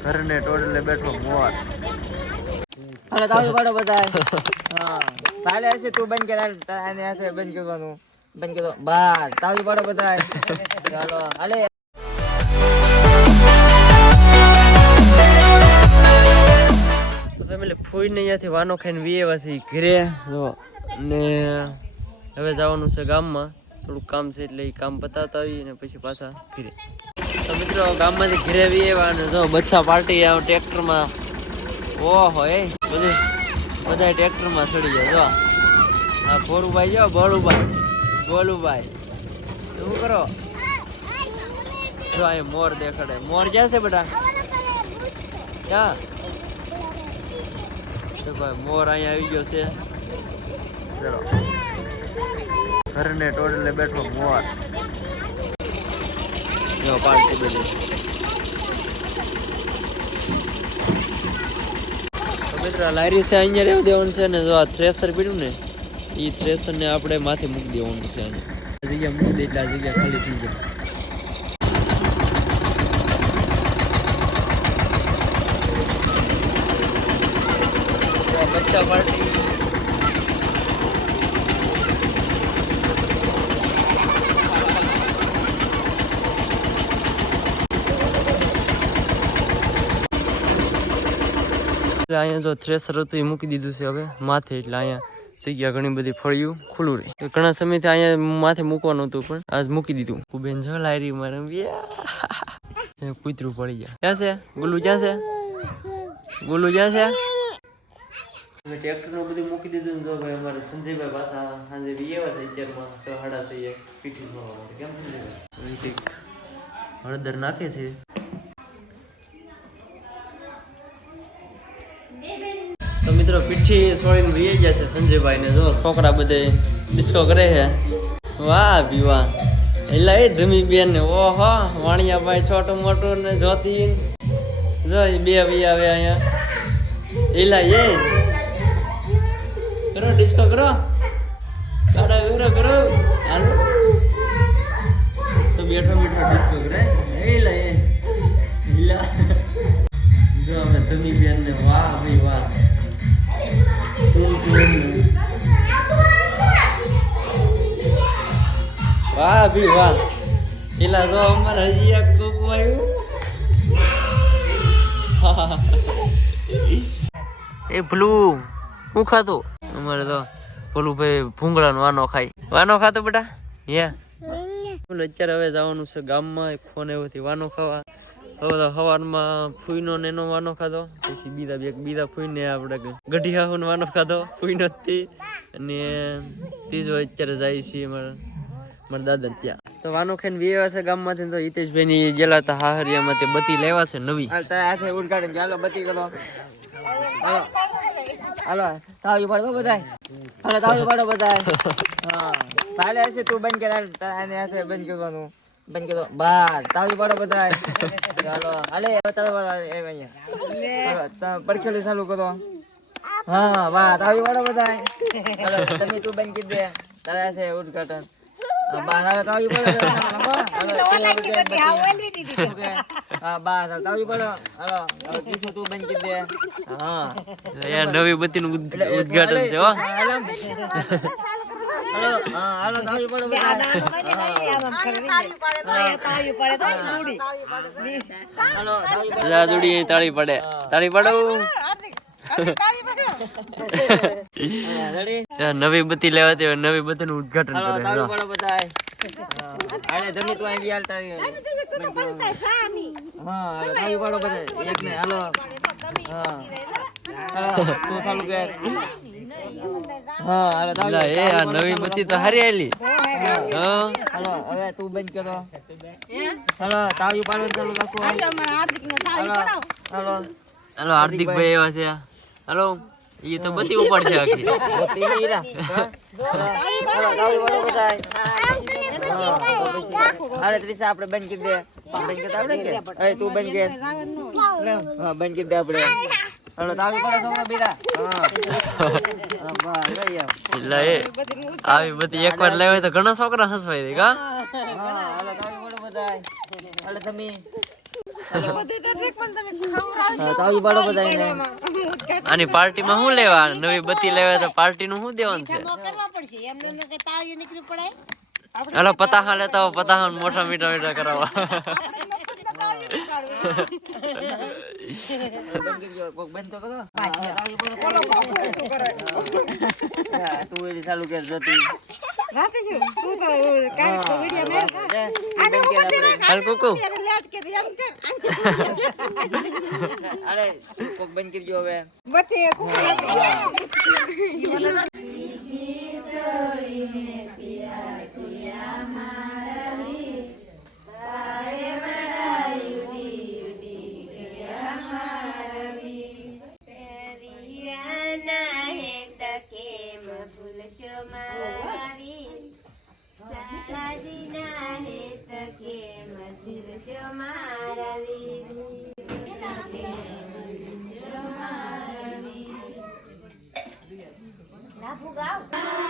ઘરને ટોડલે બેઠો મોર અરે તાવી પાડો બધાય હા તાલે હશે તું બંધ કર આને હશે બંધ કરવાનું બંધ કરો બસ તાવી પાડો બધાય ચાલો હાલે તો ફેમિલી ફૂઈને અહીંયાથી વાનો ખાઈને વીએવા છે ઘરે જો ને હવે જવાનું છે ગામમાં થોડુંક કામ છે એટલે એ કામ પતાવતા આવી અને પછી પાછા ઘરે તો મિત્રો ગામમાંથી ઘરે વીએવા અને જો બચ્ચા પાર્ટી આ ટ્રેક્ટરમાં ઓહો એ બધું બધા ટ્રેક્ટરમાં ચડી જાય જો આ ભોળુભાઈ જો ગોલુભાઈ શું કરો જો અહીં મોર દેખાડે મોર ક્યાં છે બેટા ક્યાં તો ભાઈ મોર અહીંયા આવી ગયો છે ચલો ઘરને ટોડલે બેઠો મોર જો પાર્ટી બધી મિત્રો લારી છે અહીંયા રહેવું દેવાનું છે ને જો આ થ્રેસર પીડ્યું ને એ થ્રેસર ને આપણે માથે મૂકી દેવાનું છે આ જગ્યા મૂકી દે એટલે આ જગ્યા ખાલી થઈ જાય બચ્ચા પાર્ટી અહીંયા જો થ્રેસર હતું એ મૂકી દીધું છે હવે માથે એટલે અહીંયા જગ્યા ઘણી બધી ફળ્યું ખુલ્લું રહે ઘણા સમયથી અહીંયા માથે મૂકવાનું હતું પણ આજ મૂકી દીધું બેન જો લાયરી મારે કૂતરું પડી જાય ક્યાં છે ગુલ્લુ ક્યાં છે ટ્રેક્ટર નું બધું મૂકી દીધું જો ભાઈ અમારે સંજયભાઈ પાછા સાંજે વિયેવા છે અત્યારમાં 6:30 પીઠી કેમ સંજયભાઈ હળદર નાખે છે તો મિત્રો પીઠી છોડીને વી ગયા છે સંજયભાઈ ને જો છોકરા બધે ડિસ્કો કરે છે વાહ ભી વાહ એલા એ ધમી બેન ને ઓહો વાણિયાભાઈ છોટું મોટું ને જોતી જો બે વી આવે અહીંયા એલા એ કરો ડિસ્કો કરો કાડા ઉરો કરો હાલો તો બેઠો ડિસ્કો કરે એલા એલા જો અમે ધમી બેન ને વાહ ભાઈ વાહ વાહ ભી વાહ એલા જો અમારે હજી એક કોકું આવ્યું એ ભલું હું ખાતો અમારે તો ભલું ભાઈ ભૂંગળાનો વાનો ખાતો બેટા અત્યારે હવે જવાનું છે ગામમાં એક ફોન આવ્યો હતી વાનો ખાવા હવે તો સવારમાં ફૂઈનો ને એનો વાનો ખાધો પછી બીજા ફૂઈને આપણે ગઢી હાહુનો વાનો ખાધો ફૂઈનો જ અને ત્રીજો અત્યારે જાય છીએ મારા દાદા ત્યાં તો વાનો ખાઈને વેવા છે ગામમાંથી તો હિતેશભાઈ ની ગયેલા હતા હાહરિયામાંથી બત્તી લેવા છે નવી હાથે ઉડકાડીને ચાલો બત્તી કરો હાલો તાવી પાડો બધાય હા તાલે હશે તું બંધ કર આને હશે બંધ કરવાનું બંધ કરો બસ તાવી પાડો બધાય ચાલો હાલે પડખેલી ચાલુ કરો હા વાહ તાવી પાડો બધાય ચાલો તમે તું બંધ કરી દે તારે હશે ઉદઘાટન બસ હવે તાવી પાડો હા બસ તાવી પાડો હાલો હવે તું બંધ કરી દે હા નવી બત્તીનું ઉદ્ઘાટન છે હો હાલો તાવી પાડો તાળી પડે તાળી પાડો નવી બત્તી લેવાતી નવી બત્તી નું ઉદ્ઘાટન કરે નવી બત્તી તો હારી આલી હવે તું બંધ કરો હાલો તાવી પાડો ચાલુ રાખો હાલો હાર્દિક ભાઈ એવા છે હાલો ઈ તો બધી ઉપાડશે આખી બધી નહીં રા તાળી પાડો બધાય હાલે ત્રીસા આપણે બંધ કરી દે બંધ કરતા આપણે કે એ તું બંધ કર હા બંધ કરી દે આપણે હાલો તાળી પાડો સોમા બીરા હા બસ લઈ આવ એટલે એ આવી બધી એકવાર લેવાય તો ઘણા છોકરા હસવાઈ દે કા હા હાલો તાળી પાડો બધાય હાલો તમે તાળી પાડો બધાય આની પાર્ટીમાં શું લેવા નવી બત્તી લેવા તો પાર્ટી નું શું દેવાનું છે હાલો પતાહા લેતા હો પતાહા મોટા મીઠા મીઠા કરાવવા બંધ તો કરો તું એની ચાલુ કર જતી રાતે શું તું તો કાલ તો વિડિયો મેળ કર આને હાલ કુકુ લેટ કે એમ કર અરે કોક બંધ કરજો હવે બતે Nah, buka.